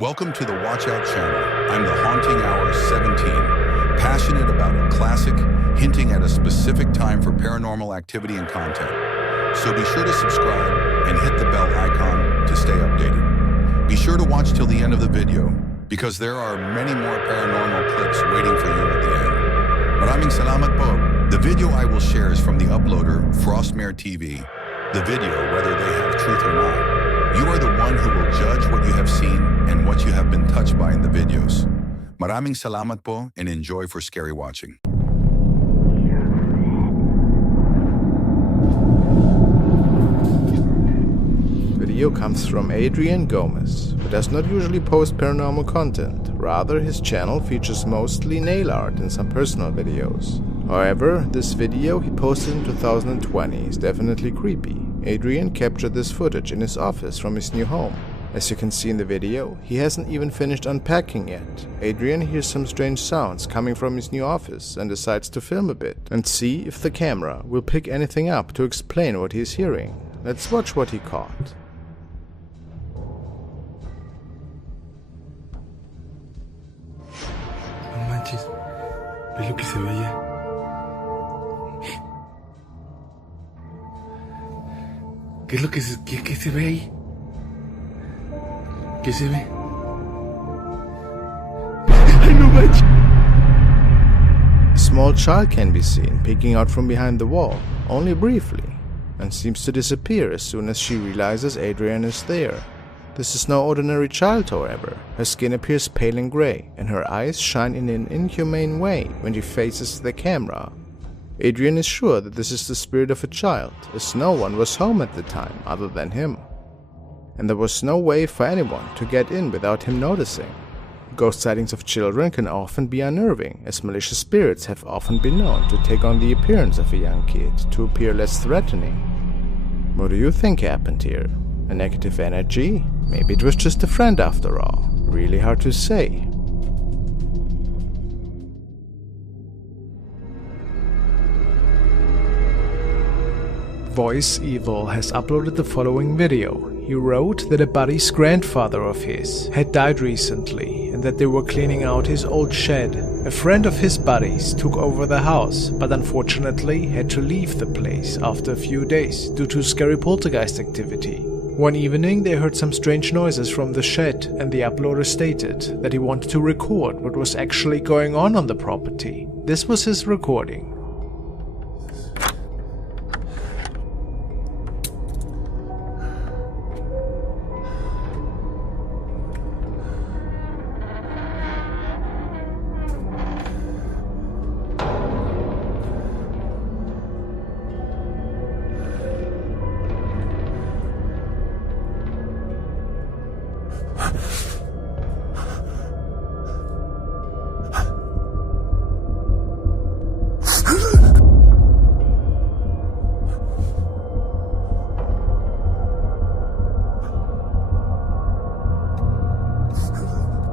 Welcome to the WatchOut channel. I'm the Haunting Hour 17, passionate about a classic, hinting at a specific time for paranormal activity and content. So be sure to subscribe and hit the bell icon to stay updated. Be sure to watch till the end of the video, because there are many more paranormal clips waiting for you at the end. Maraming salamat po. The video I will share is from the uploader FrostmareTV. The video, whether they have truth or not, you are the one who will judge what you have seen and what you have been touched by in the videos. Maraming salamat po and enjoy for scary watching. Video comes from Adrian Gomez, who does not usually post paranormal content. Rather, his channel features mostly nail art and some personal videos. However, this video he posted in 2020 is definitely creepy. Adrian captured this footage in his office from his new home. As you can see in the video, he hasn't even finished unpacking yet. Adrian hears some strange sounds coming from his new office and decides to film a bit and see if the camera will pick anything up to explain what he is hearing. Let's watch what he caught. No manches, es lo que se veía. ¿Qué es lo que qué se ve ahí? ¿Qué se ve? ¡Ay, no manches! A small child can be seen peeking out from behind the wall, only briefly, and seems to disappear as soon as she realizes Adrian is there. This is no ordinary child, however. Her skin appears pale and grey, and her eyes shine in an inhumane way when she faces the camera. Adrian is sure that this is the spirit of a child, as no one was home at the time other than him. And there was no way for anyone to get in without him noticing. Ghost sightings of children can often be unnerving, as malicious spirits have often been known to take on the appearance of a young kid to appear less threatening. What do you think happened here? A negative energy? Maybe it was just a friend after all. Really hard to say. Voice Evil has uploaded the following video. He wrote that a buddy's grandfather of his had died recently and that they were cleaning out his old shed. A friend of his buddy's took over the house, but unfortunately had to leave the place after a few days due to scary poltergeist activity. One evening they heard some strange noises from the shed, and the uploader stated that he wanted to record what was actually going on the property. This was his recording.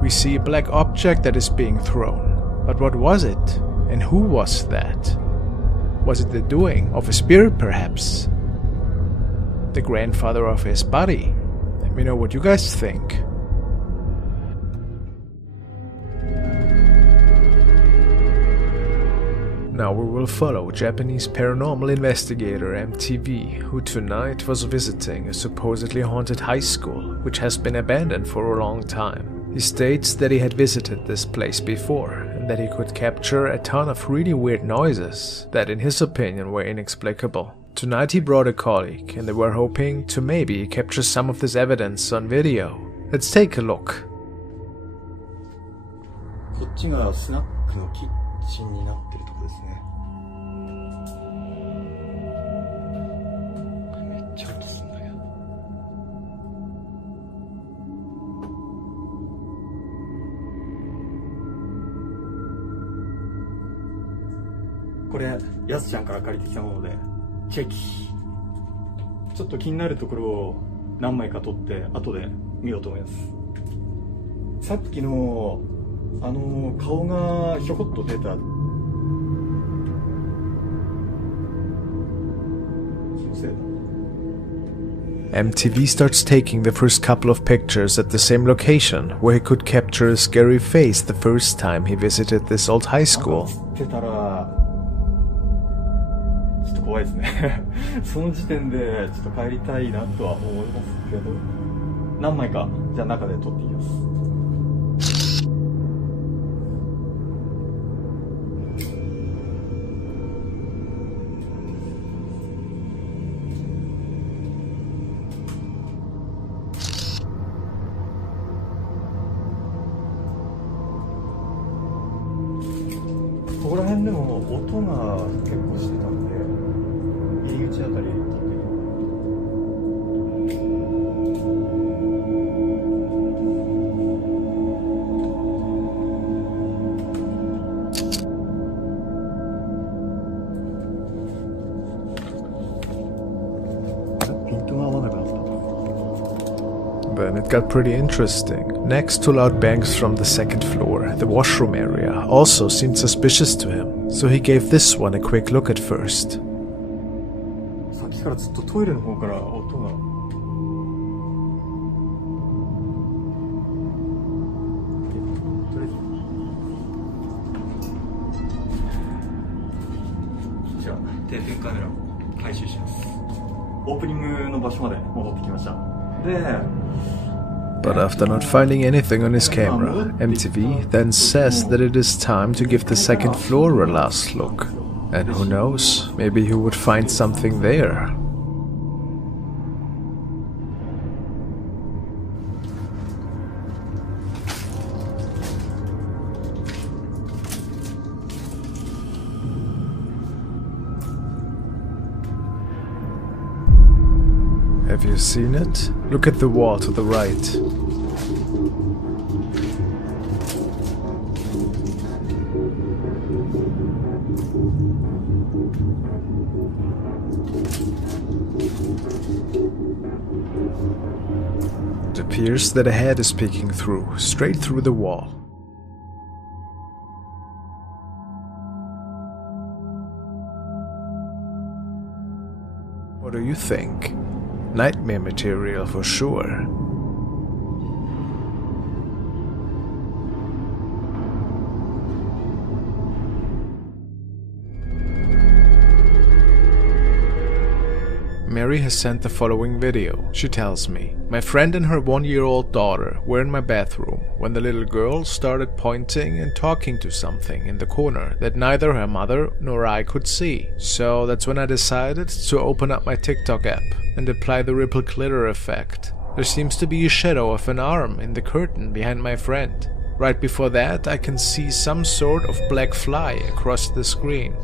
We see a black object that is being thrown. But what was it? And who was that? Was it the doing of a spirit, perhaps? The grandfather of his buddy? Let me know what you guys think. Now we will follow Japanese paranormal investigator MTV, who tonight was visiting a supposedly haunted high school, which has been abandoned for a long time. He states that he had visited this place before, and that he could capture a ton of really weird noises that in his opinion were inexplicable. Tonight he brought a colleague, and they were hoping to maybe capture some of this evidence on video. Let's take a look. こっちがスナックのキッチンになってるとこですね。めっちゃ音すんだけど。これやすちゃんから借りてきたものでチェキ。ちょっと気になるところを何枚か撮って後で見ようと思います。さっきの顔がひょこっと出た。気のせいだ。MTV starts taking the first couple of pictures at the same location where he could capture a scary face the first time he visited this old high school. 吸ってたらちょっと怖いですねその時点でちょっと帰りたいなとは思いますけど、何枚かじゃあ中で撮っていきます。ここら辺でも音が結構してたんで、入り口あたり撮ってみよう。ピントが合わなかった。 Then it got pretty interesting. Next to loud bangs from the second floor, the washroom area also seemed suspicious to him, so he gave this one a quick look at first. さっきからずっとトイレの方から音が。とりあえずじゃあ定点カメラを回収します。オープニングの場所まで戻ってきました。で But after not finding anything on his camera, MTV then says that it is time to give the second floor a last look. And who knows, maybe he would find something there. Have you seen it? Look at the wall to the right. It appears that a head is peeking through, straight through the wall. What do you think? Nightmare material for sure. Mary has sent the following video. She tells me, my friend and her 1-year-old daughter were in my bathroom when the little girl started pointing and talking to something in the corner that neither her mother nor I could see. So that's when I decided to open up my TikTok app and apply the ripple glitter effect. There seems to be a shadow of an arm in the curtain behind my friend. Right before that, I can see some sort of black fly across the screen.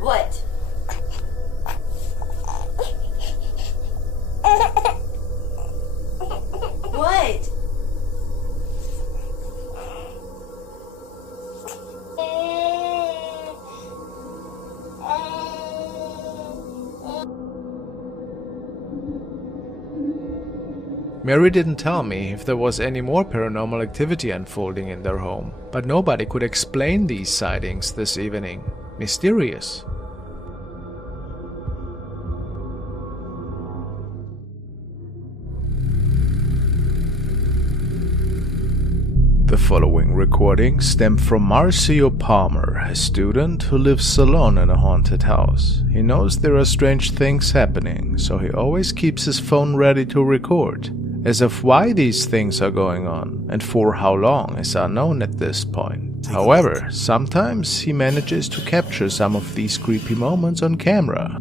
What? What? Mary didn't tell me if there was any more paranormal activity unfolding in their home, but nobody could explain these sightings this evening. Mysterious. The following recording stemmed from Marcio Palmer, a student who lives alone in a haunted house. He knows there are strange things happening, so he always keeps his phone ready to record. As of why these things are going on and for how long is unknown at this point. However, sometimes he manages to capture some of these creepy moments on camera.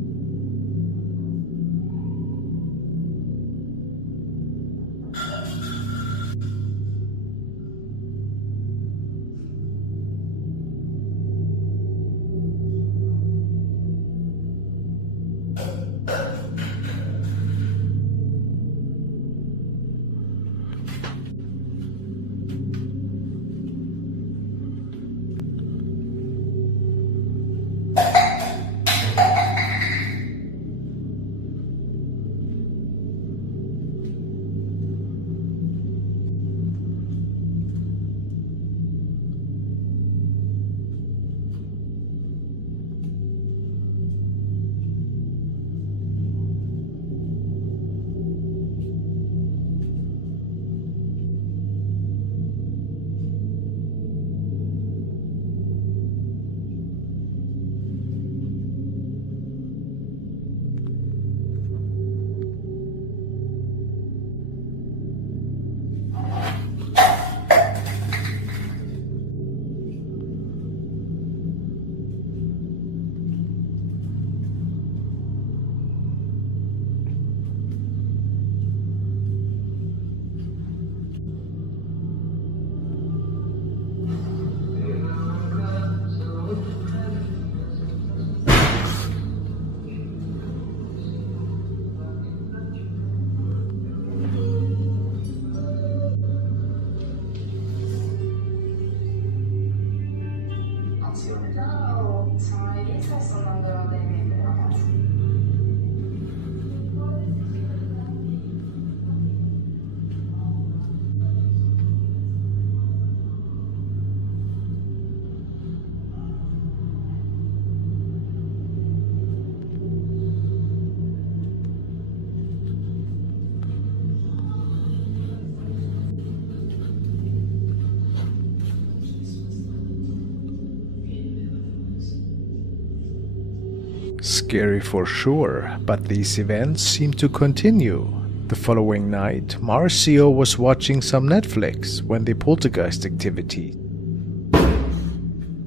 Scary for sure, but these events seem to continue. The following night, Marcio was watching some Netflix when the poltergeist activity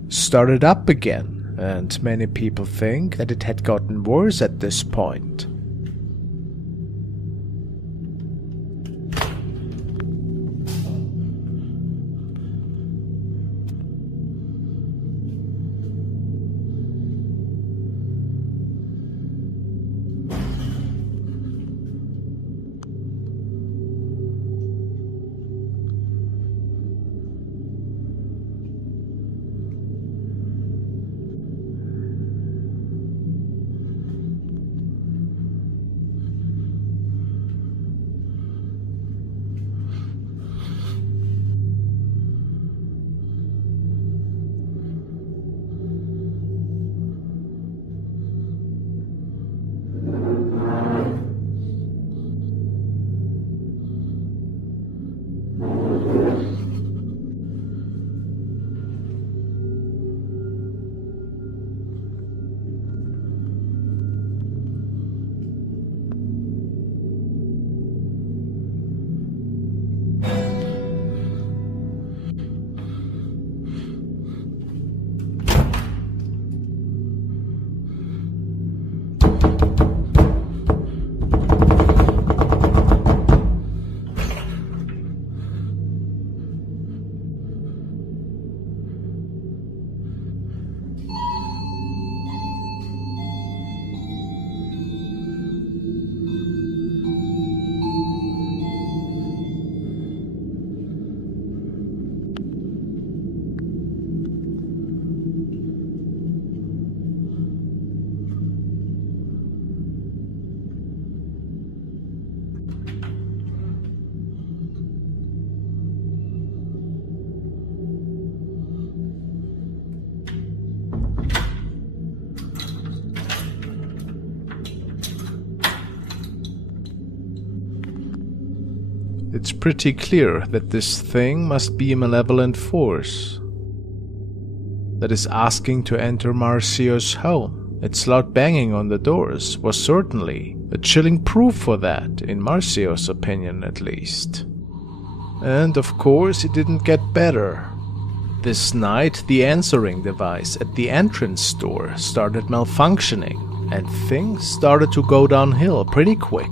started up again, and many people think that it had gotten worse at this point. It's pretty clear that this thing must be a malevolent force that is asking to enter Marcio's home. Its loud banging on the doors was certainly a chilling proof for that, in Marcio's opinion at least. And of course it didn't get better. This night the answering device at the entrance door started malfunctioning, and things started to go downhill pretty quick.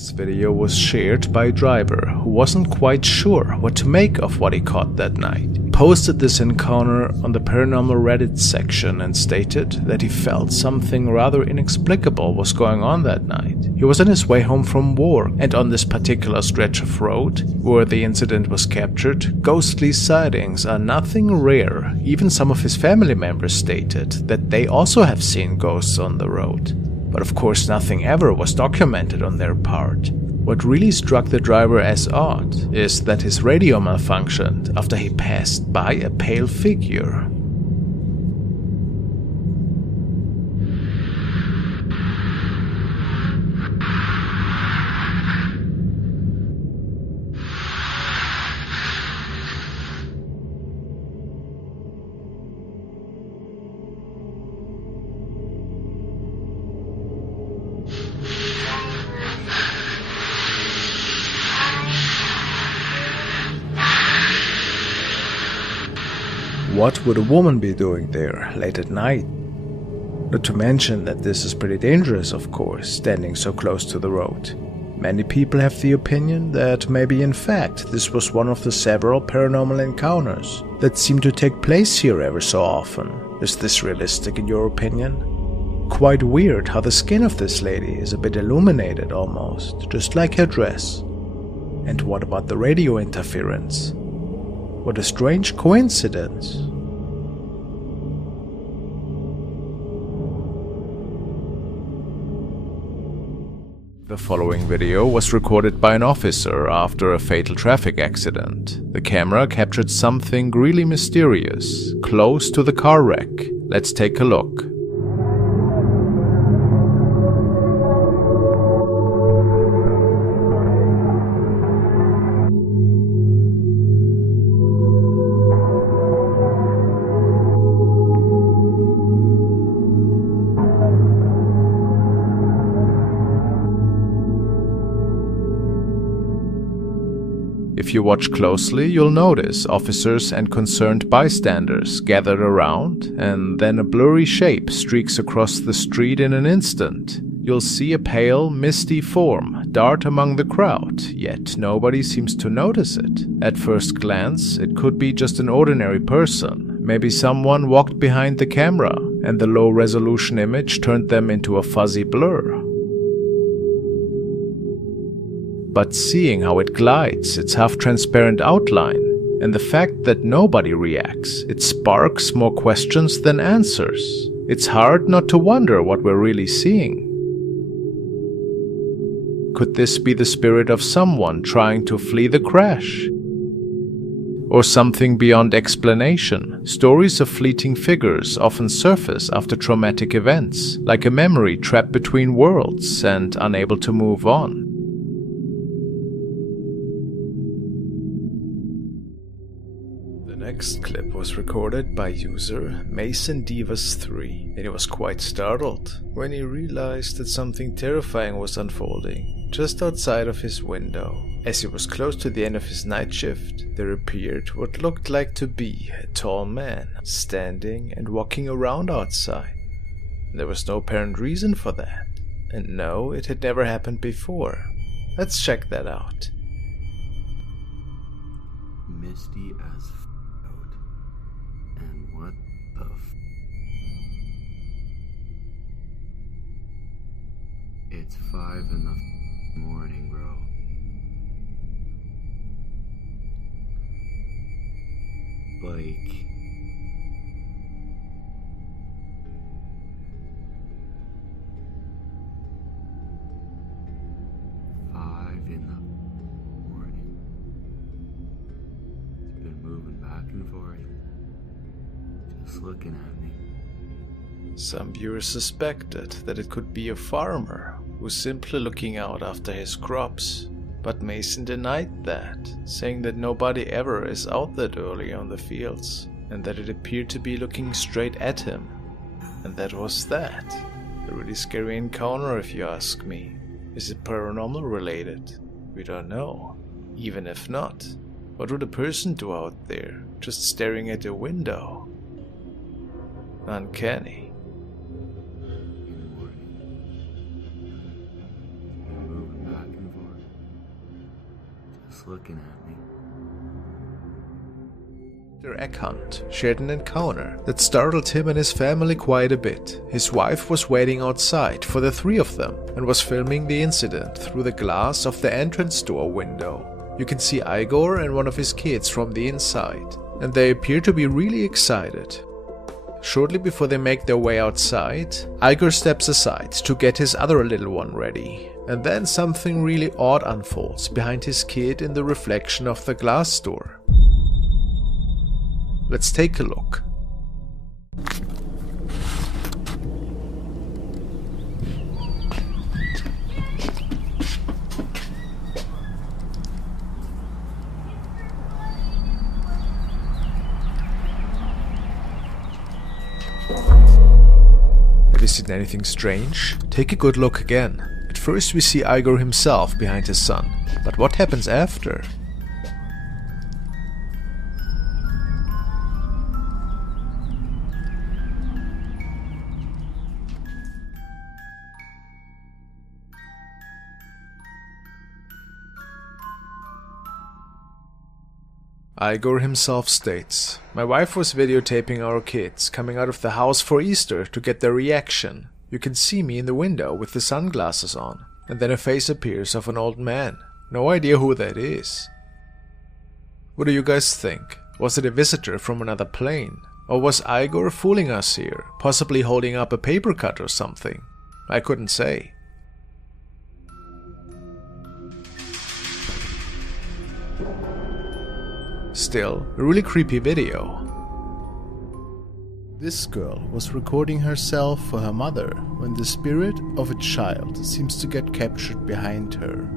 This video was shared by a driver who wasn't quite sure what to make of what he caught that night. He posted this encounter on the paranormal Reddit section and stated that he felt something rather inexplicable was going on that night. He was on his way home from work, and on this particular stretch of road where the incident was captured, ghostly sightings are nothing rare. Even some of his family members stated that they also have seen ghosts on the road. But of course nothing ever was documented on their part. What really struck the driver as odd is that his radio malfunctioned after he passed by a pale figure. what would a woman be doing there late at night? Not to mention that this is pretty dangerous, of course, standing so close to the road. Many people have the opinion that maybe in fact this was one of the several paranormal encounters that seem to take place here ever so often. Is this realistic in your opinion? Quite weird how the skin of this lady is a bit illuminated almost, just like her dress. And what about the radio interference? What a strange coincidence. The following video was recorded by an officer after a fatal traffic accident. The camera captured something really mysterious, close to the car wreck. Let's take a look. If you watch closely, you'll notice officers and concerned bystanders gathered around, and then a blurry shape streaks across the street in an instant. You'll see a pale, misty form dart among the crowd, yet nobody seems to notice it. At first glance, it could be just an ordinary person. Maybe someone walked behind the camera, and the low-resolution image turned them into a fuzzy blur. But seeing how it glides, its half-transparent outline, and the fact that nobody reacts, it sparks more questions than answers. It's hard not to wonder what we're really seeing. Could this be the spirit of someone trying to flee the crash? Or something beyond explanation? Stories of fleeting figures often surface after traumatic events, like a memory trapped between worlds and unable to move on. The next clip was recorded by user MasonDivas3, and he was quite startled when he realized that something terrifying was unfolding just outside of his window. As he was close to the end of his night shift, there appeared what looked like to be a tall man standing and walking around outside. There was no apparent reason for that, and no, it had never happened before. Let's check that out. Misty as out. And what the It's 5 in the morning, bro. Like, looking at me. Some viewers suspected that it could be a farmer who's simply looking out after his crops, but Mason denied that, saying that nobody ever is out that early on the fields, and that it appeared to be looking straight at him. And that was that. A really scary encounter if you ask me. Is it paranormal related? We don't know. Even if not, what would a person do out there, just staring at a window? Uncanny. Moving back and forth. Just looking at me. Mr. Eckhunt shared an encounter that startled him and his family quite a bit. His wife was waiting outside for the three of them and was filming the incident through the glass of the entrance door window. You can see Igor and one of his kids from the inside, and they appear to be really excited. Shortly before they make their way outside, Igor steps aside to get his other little one ready, and then something really odd unfolds behind his kid in the reflection of the glass door. Let's take a look. Have you seen anything strange? Take a good look again. At first we see Igor himself behind his son, but what happens after? Igor himself states, "My wife was videotaping our kids coming out of the house for Easter to get their reaction. You can see me in the window with the sunglasses on, and then a face appears of an old man. No idea who that is." What do you guys think? Was it a visitor from another plane? Or was Igor fooling us here, possibly holding up a paper cut or something? I couldn't say. Still, a really creepy video. This girl was recording herself for her mother when the spirit of a child seems to get captured behind her.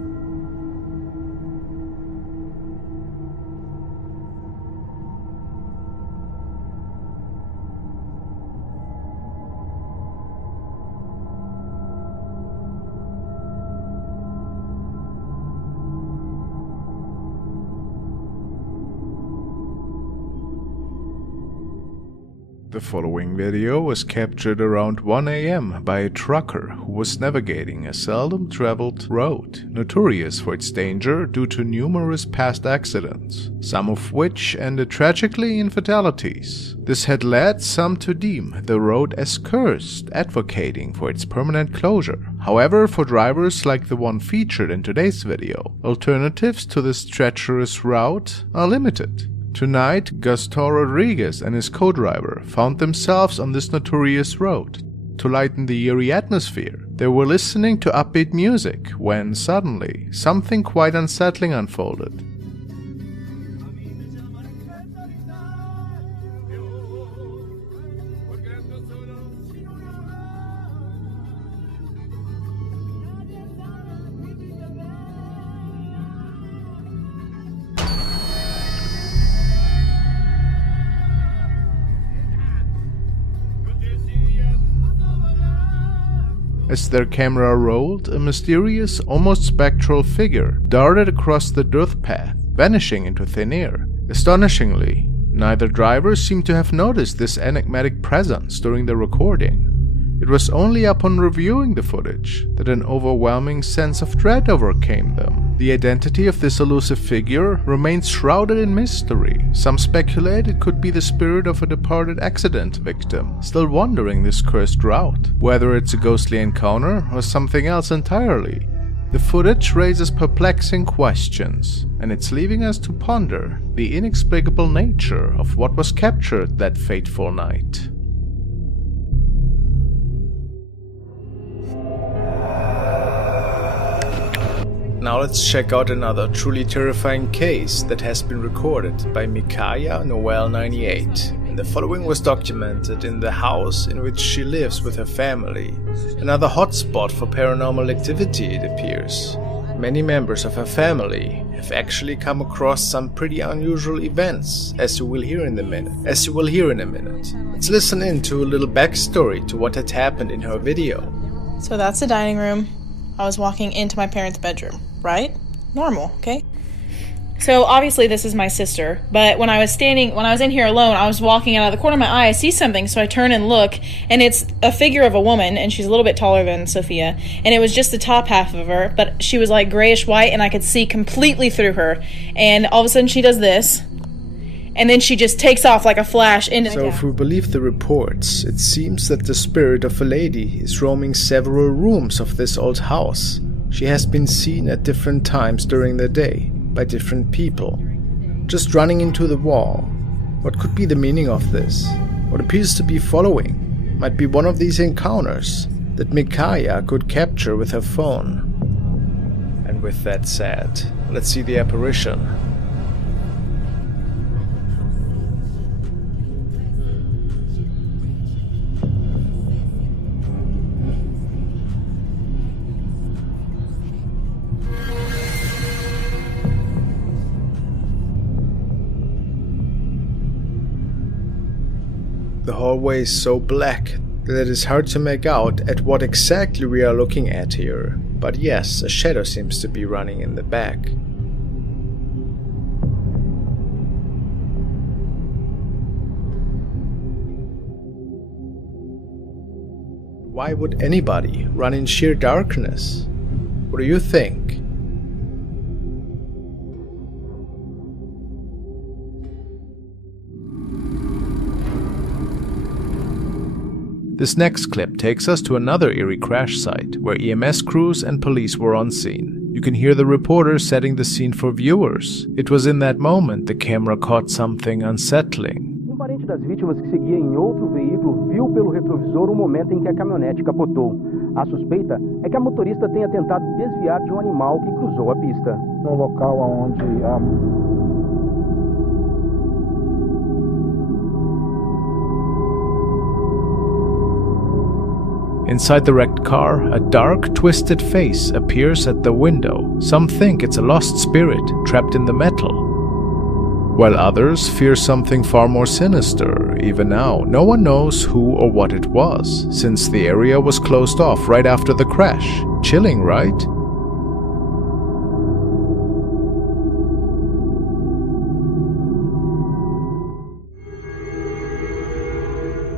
The following video was captured around 1 AM by a trucker who was navigating a seldom traveled road, notorious for its danger due to numerous past accidents, some of which ended tragically in fatalities. This had led some to deem the road as cursed, advocating for its permanent closure. However, for drivers like the one featured in today's video, alternatives to this treacherous route are limited. Tonight, Gaston Rodriguez and his co-driver found themselves on this notorious road. To lighten the eerie atmosphere, they were listening to upbeat music when suddenly something quite unsettling unfolded. As their camera rolled, a mysterious, almost spectral figure darted across the dirt path, vanishing into thin air. Astonishingly, neither driver seemed to have noticed this enigmatic presence during the recording. It was only upon reviewing the footage that an overwhelming sense of dread overcame them. The identity of this elusive figure remains shrouded in mystery. Some speculate it could be the spirit of a departed accident victim, still wandering this cursed route, whether it's a ghostly encounter or something else entirely. The footage raises perplexing questions, and it's leaving us to ponder the inexplicable nature of what was captured that fateful night. Now let's check out another truly terrifying case that has been recorded by Mikaya Noel 98. And the following was documented in the house in which she lives with her family. Another hotspot for paranormal activity, it appears. Many members of her family have actually come across some pretty unusual events, as you will hear in a minute. Let's listen in to a little backstory to what had happened in her video. So that's the dining room. I was walking into my parents' bedroom, right? Normal, okay? So obviously this is my sister, but when I was in here alone, I was walking out of the corner of my eye, I see something, so I turn and look, and it's a figure of a woman, and she's a little bit taller than Sophia, and it was just the top half of her, but she was like grayish white, and I could see completely through her, and all of a sudden she does this, and then she just takes off like a flash into the So if we believe the reports, it seems that the spirit of a lady is roaming several rooms of this old house. She has been seen at different times during the day by different people, just running into the wall. What could be the meaning of this? What appears to be following might be one of these encounters that Mikaya could capture with her phone. And with that said, let's see the apparition. The hallway is so black that it is hard to make out at what exactly we are looking at here. But yes, a shadow seems to be running in the back. Why would anybody run in sheer darkness? What do you think? This next clip takes us to another eerie crash site, where EMS crews and police were on scene. You can hear the reporter setting the scene for viewers. It was in that moment the camera caught something unsettling. Parente das vítimas que seguia em outro veículo viu pelo retrovisor o momento em que a caminhonete capotou. A suspeita é que a motorista tenha tentado desviar de um animal que cruzou a pista. No local onde Inside the wrecked car, a dark, twisted face appears at the window. Some think it's a lost spirit trapped in the metal, while others fear something far more sinister. Even now, no one knows who or what it was, since the area was closed off right after the crash. Chilling, right?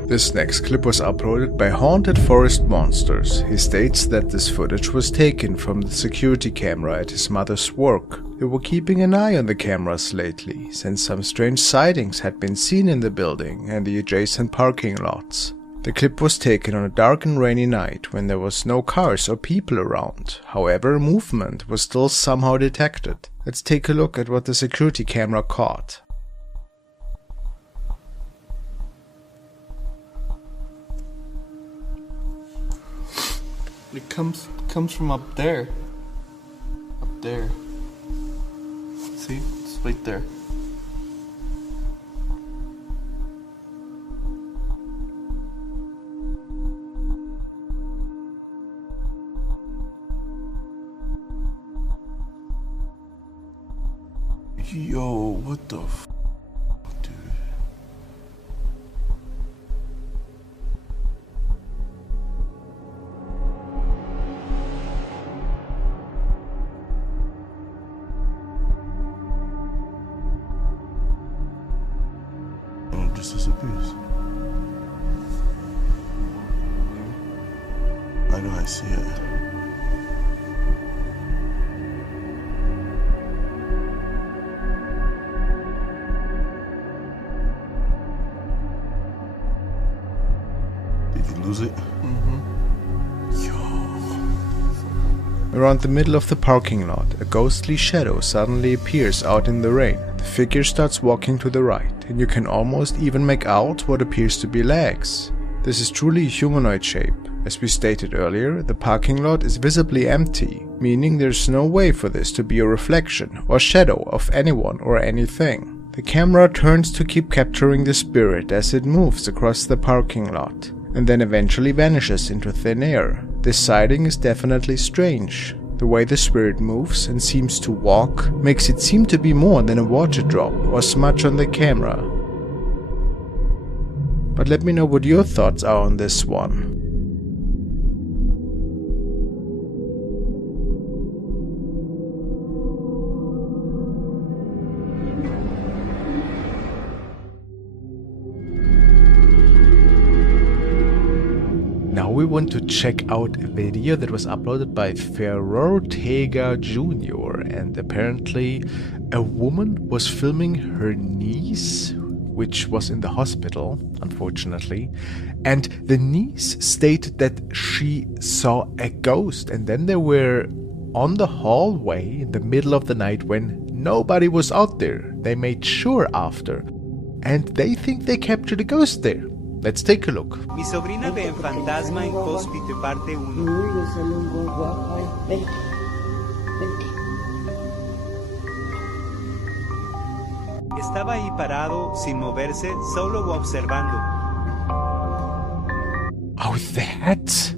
This next clip was uploaded by Haunted Forest Monsters. He states that this footage was taken from the security camera at his mother's work. They were keeping an eye on the cameras lately, since some strange sightings had been seen in the building and the adjacent parking lots. The clip was taken on a dark and rainy night when there was no cars or people around. However, movement was still somehow detected. Let's take a look at what the security camera caught. It comes from up there. Up there. See? It's right there. Yo, what the f***, dude? Just disappears. I know, I see it. Did you lose it? Around the middle of the parking lot, a ghostly shadow suddenly appears out in the rain. The figure starts walking to the right, and you can almost even make out what appears to be legs. This is truly a humanoid shape. As we stated earlier, the parking lot is visibly empty, meaning there's no way for this to be a reflection or shadow of anyone or anything. The camera turns to keep capturing the spirit as it moves across the parking lot, and then eventually vanishes into thin air. This sighting is definitely strange. The way the spirit moves and seems to walk makes it seem to be more than a water drop or smudge on the camera. But let me know what your thoughts are on this one. Now we want to check out a video that was uploaded by Ferrotega Jr. and apparently a woman was filming her niece, which was in the hospital, unfortunately, and the niece stated that she saw a ghost, and then they were on the hallway in the middle of the night when nobody was out there. They made sure after, and they think they captured a ghost there. Let's take a look. Mi sobrina ve en Fantasma en Hospital parte 1. Estaba ahí parado, sin moverse, solo observando. Oh, that?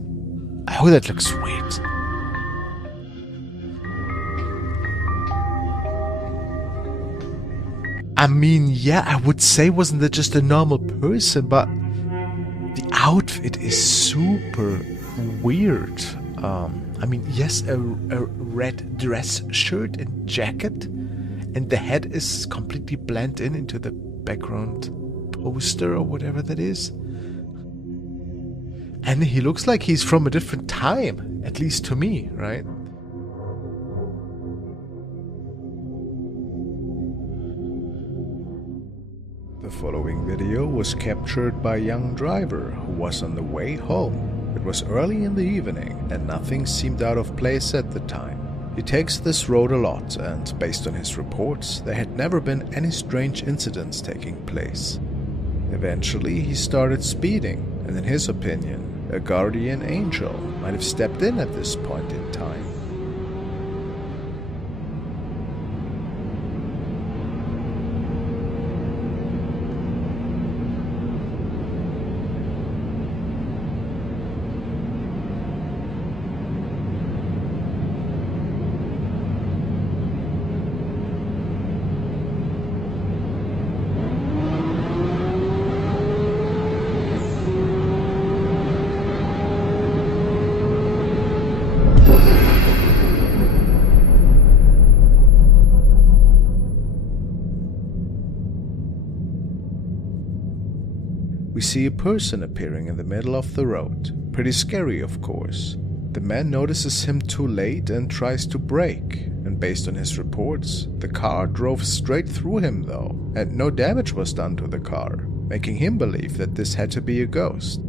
Oh, that looks weird. I mean, yeah, I would say wasn't that just a normal person, but the outfit is super weird. I mean, yes, a red dress shirt and jacket, and the head is completely blended into the background poster or whatever that is. And he looks like he's from a different time, at least to me, right? The The following video was captured by a young driver who was on the way home. It was early in the evening and nothing seemed out of place at the time. He takes this road a lot and, based on his reports, there had never been any strange incidents taking place. Eventually he started speeding, and in his opinion, a guardian angel might have stepped in at this point in time. We see a person appearing in the middle of the road. Pretty scary, of course. The man notices him too late and tries to brake, and based on his reports, the car drove straight through him though, and no damage was done to the car, making him believe that this had to be a ghost.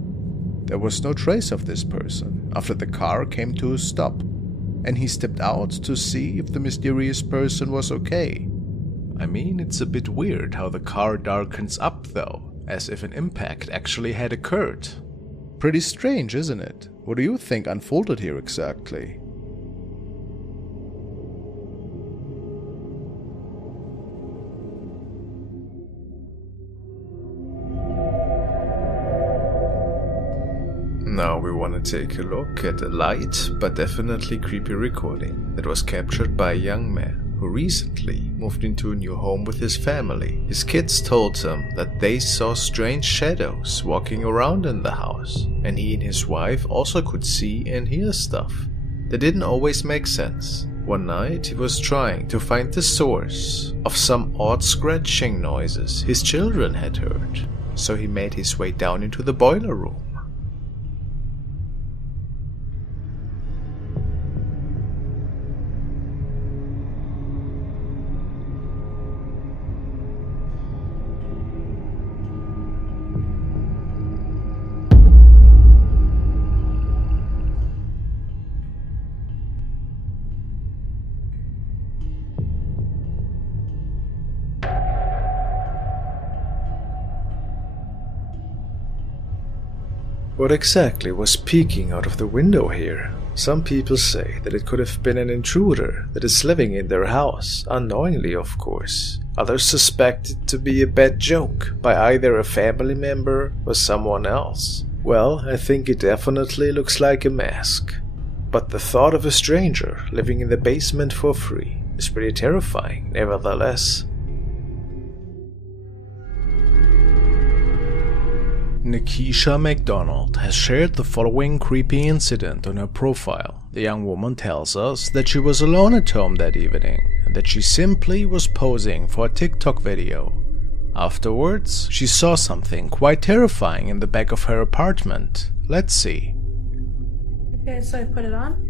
There was no trace of this person after the car came to a stop, and he stepped out to see if the mysterious person was okay. I mean, it's a bit weird how the car darkens up though, as if an impact actually had occurred. Pretty strange, isn't it? What do you think unfolded here exactly? Now we want to take a look at a light but definitely creepy recording that was captured by a young man who recently moved into a new home with his family. His kids told him that they saw strange shadows walking around in the house, and he and his wife also could see and hear stuff that didn't always make sense. One night he was trying to find the source of some odd scratching noises his children had heard, so he made his way down into the boiler room. What exactly was peeking out of the window here? Some people say that it could have been an intruder that is living in their house, unknowingly of course. Others suspect it to be a bad joke by either a family member or someone else. Well, I think it definitely looks like a mask. But the thought of a stranger living in the basement for free is pretty terrifying nevertheless. Nikisha McDonald has shared the following creepy incident on her profile. The young woman tells us that she was alone at home that evening and that she simply was posing for a TikTok video. Afterwards, she saw something quite terrifying in the back of her apartment. Let's see. Okay, so I put it on.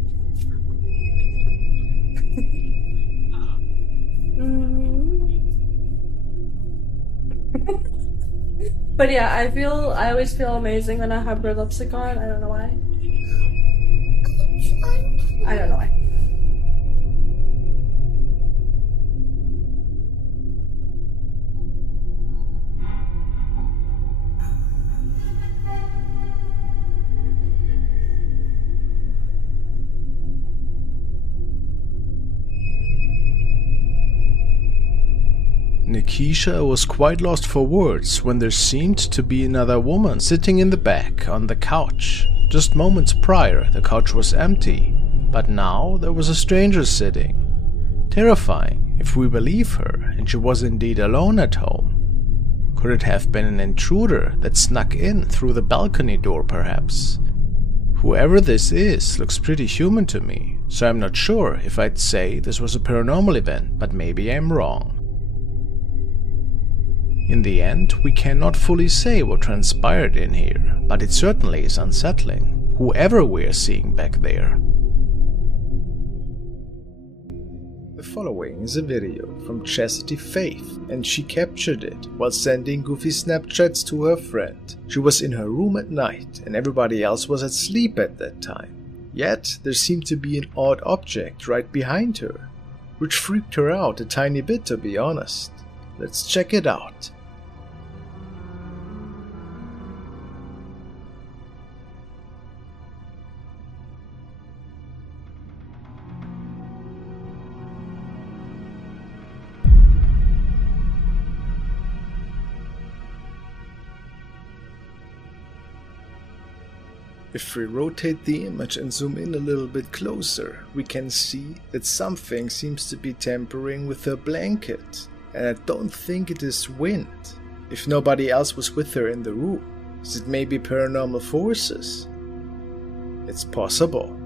But yeah, I always feel amazing when I have red lipstick on. I don't know why. I don't know why. Nikisha was quite lost for words when there seemed to be another woman sitting in the back on the couch. Just moments prior, the couch was empty, but now there was a stranger sitting. Terrifying, if we believe her, and she was indeed alone at home. Could it have been an intruder that snuck in through the balcony door, perhaps? Whoever this is looks pretty human to me, so I'm not sure if I'd say this was a paranormal event, but maybe I'm wrong. In the end, we cannot fully say what transpired in here, but it certainly is unsettling, whoever we're seeing back there. The following is a video from Chastity Faith, and she captured it while sending goofy Snapchats to her friend. She was in her room at night and everybody else was asleep at that time. Yet there seemed to be an odd object right behind her, which freaked her out a tiny bit, to be honest. Let's check it out. If we rotate the image and zoom in a little bit closer, we can see that something seems to be tampering with her blanket. And I don't think it is wind. If nobody else was with her in the room, is it maybe paranormal forces? It's possible.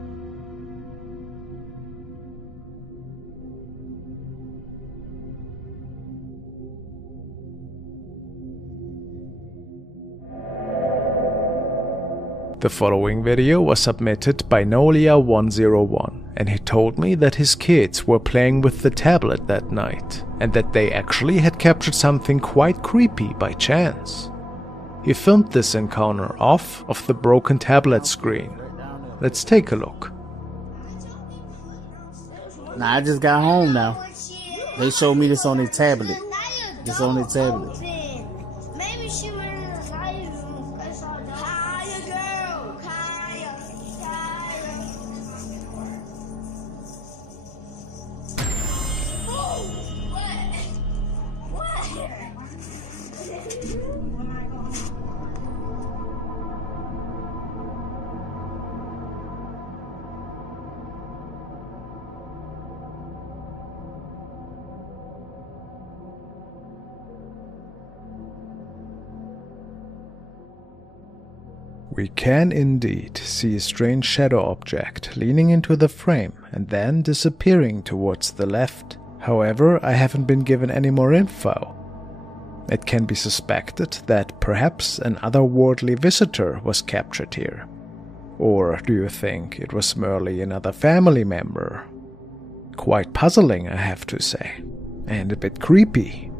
The following video was submitted by Nolia101, and he told me that his kids were playing with the tablet that night, and that they actually had captured something quite creepy by chance. He filmed this encounter off of the broken tablet screen. Let's take a look. Nah, I just got home now. They showed me this on their tablet. This on their tablet. We can indeed see a strange shadow object leaning into the frame and then disappearing towards the left. However, I haven't been given any more info. It can be suspected that perhaps an otherworldly visitor was captured here. Or do you think it was merely another family member? Quite puzzling, I have to say, and a bit creepy.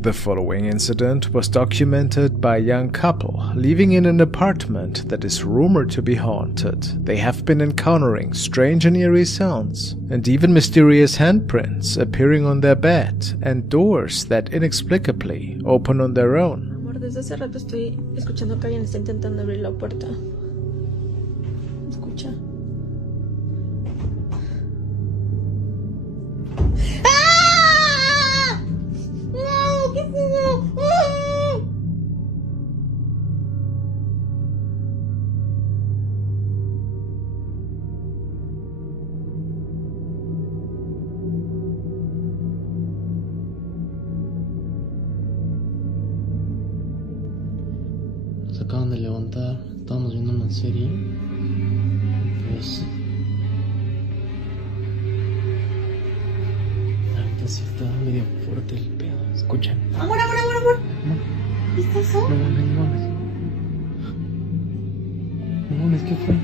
The following incident was documented by a young couple living in an apartment that is rumored to be haunted. They have been encountering strange and eerie sounds, and even mysterious handprints appearing on their bed, and doors that inexplicably open on their own. Amor, desde hace rato estoy escuchando que alguien está intentando abrir la puerta. Escucha. Nos acaban de levantar, estábamos viendo una serie. Pues. Ahorita sí está medio fuerte el pedo. Escuchen. Amor. ¿Viste eso? No mames. No mames, ¿qué fue?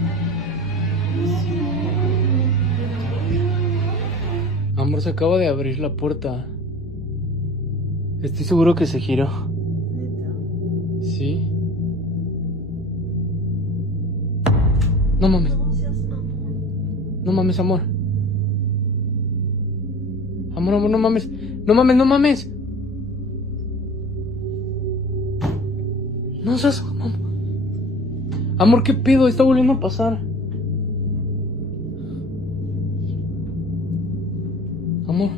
Amor, se acaba de abrir la puerta. Estoy seguro que se giró. ¿Sí? No mames. No mames, amor. Amor, no mames. No mames. No seas... Amor, ¿qué pedo? Está volviendo a pasar. Amor,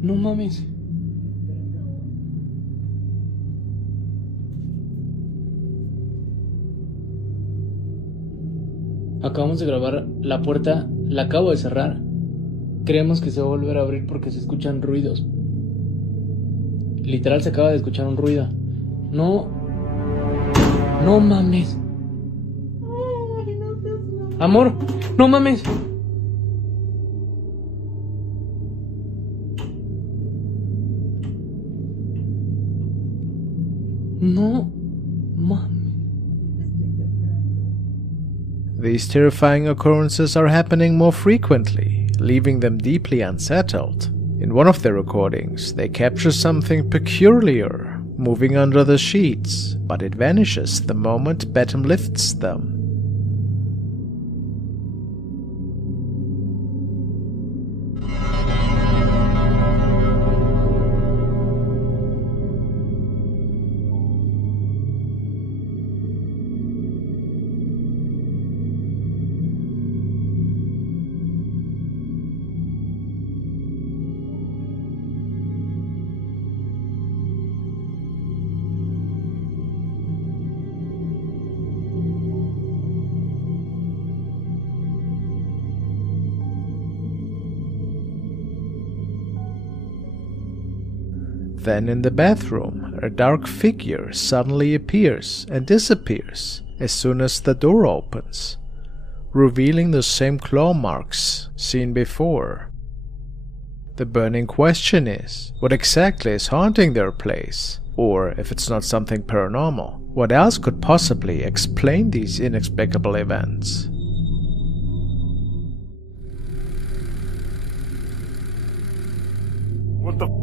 no mames. Acabamos de grabar la puerta, la acabo de cerrar. Creemos que se va a volver a abrir porque se escuchan ruidos. Literal se acaba de escuchar un ruido. No mames. Amor, no mames. No mames. These terrifying occurrences are happening more frequently, leaving them deeply unsettled. In one of their recordings, they capture something peculiar, moving under the sheets, but it vanishes the moment Batum lifts them. Then in the bathroom, a dark figure suddenly appears and disappears as soon as the door opens, revealing the same claw marks seen before. The burning question is, what exactly is haunting their place? Or, if it's not something paranormal, what else could possibly explain these inexplicable events? What the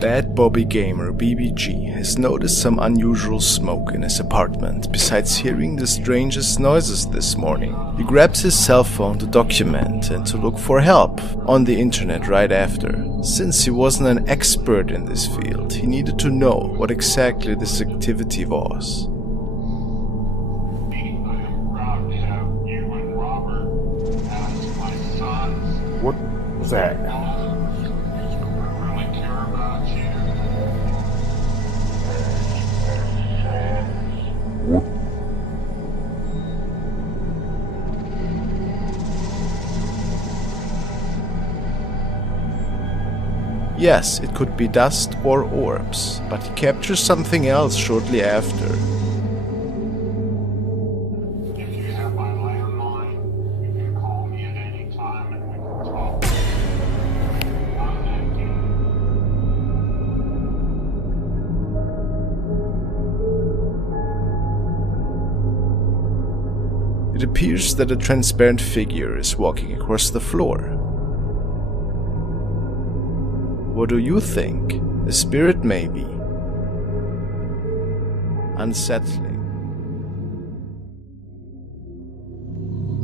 Bad Bobby Gamer BBG has noticed some unusual smoke in his apartment. Besides hearing the strangest noises this morning, he grabs his cell phone to document and to look for help on the internet right after. Since he wasn't an expert in this field, he needed to know what exactly this activity was. What was that? Yes, it could be dust or orbs, but he captures something else shortly after. If you have my landline, you can call me at any time and we can talk. I'm empty. It appears that a transparent figure is walking across the floor. What do you think? A spirit, maybe? Unsettling.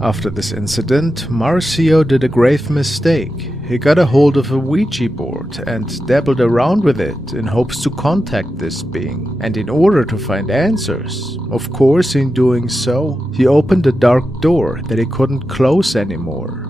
After this incident, Marcio did a grave mistake. He got a hold of a Ouija board and dabbled around with it in hopes to contact this being, and in order to find answers. Of course, in doing so, he opened a dark door that he couldn't close anymore.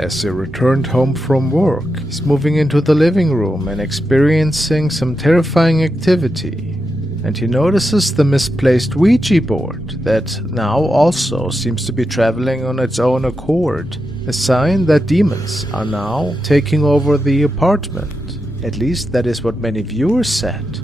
As he returned home from work, he's moving into the living room and experiencing some terrifying activity. And he notices the misplaced Ouija board that now also seems to be traveling on its own accord, a sign that demons are now taking over the apartment. At least that is what many viewers said.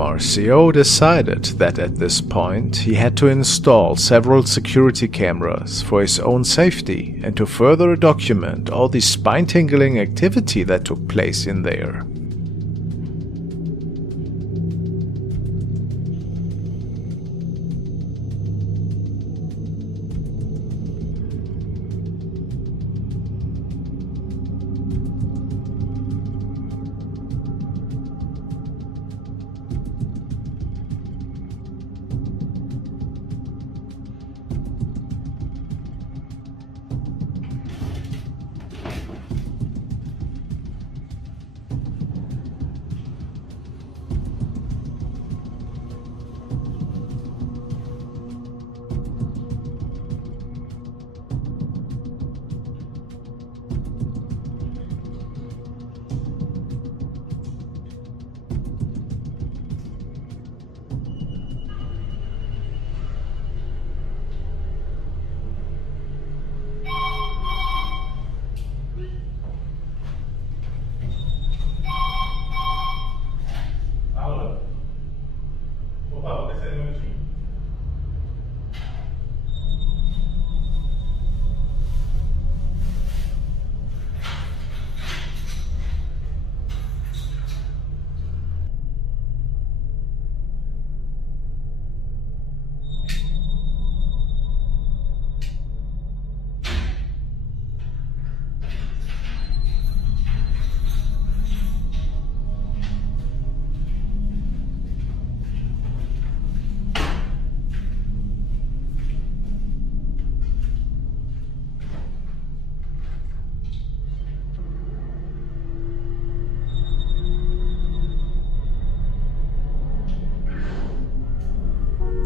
Marcio decided that at this point he had to install several security cameras for his own safety and to further document all the spine-tingling activity that took place in there.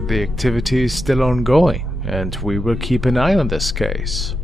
The activity is still ongoing, and we will keep an eye on this case.